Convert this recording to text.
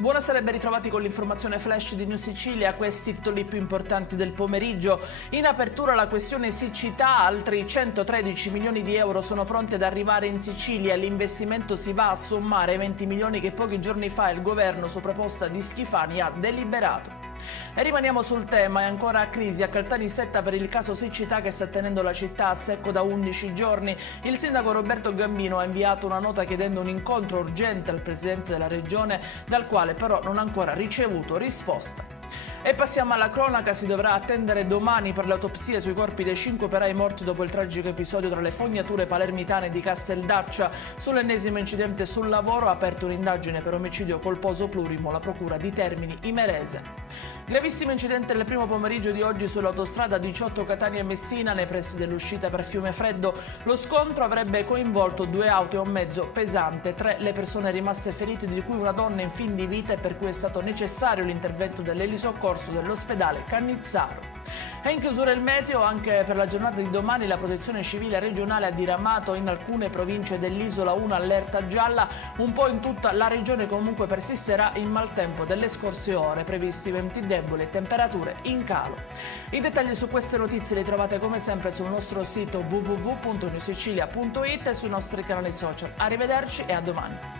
Buonasera e ben ritrovati con l'informazione flash di New Sicilia, questi titoli più importanti del pomeriggio. In apertura la questione siccità, altri 113 milioni di euro sono pronti ad arrivare in Sicilia, l'investimento si va a sommare ai 20 milioni che pochi giorni fa il governo su proposta di Schifani ha deliberato. E rimaniamo sul tema, è ancora a crisi a Caltanissetta per il caso siccità che sta tenendo la città a secco da 11 giorni. Il sindaco Roberto Gambino ha inviato una nota chiedendo un incontro urgente al presidente della regione, dal quale però non ha ancora ricevuto risposta. E passiamo alla cronaca, si dovrà attendere domani per le autopsie sui corpi dei 5 operai morti dopo il tragico episodio tra le fognature palermitane di Casteldaccia. Sull'ennesimo incidente sul lavoro ha aperto un'indagine per omicidio colposo plurimo la procura di Termini Imerese. Gravissimo incidente nel primo pomeriggio di oggi sull'autostrada 18 Catania-Messina nei pressi dell'uscita per Fiumefreddo. Lo scontro avrebbe coinvolto 2 auto e un mezzo pesante, 3 le persone rimaste ferite, di cui una donna in fin di vita e per cui è stato necessario l'intervento dell'elisoccorso dell'ospedale Cannizzaro. E in chiusura il meteo, anche per la giornata di domani la Protezione Civile regionale ha diramato in alcune province dell'isola 1 allerta gialla, un po' in tutta la regione comunque persisterà il maltempo delle scorse ore, previsti venti deboli e temperature in calo. I dettagli su queste notizie li trovate come sempre sul nostro sito www.newsicilia.it e sui nostri canali social. Arrivederci e a domani.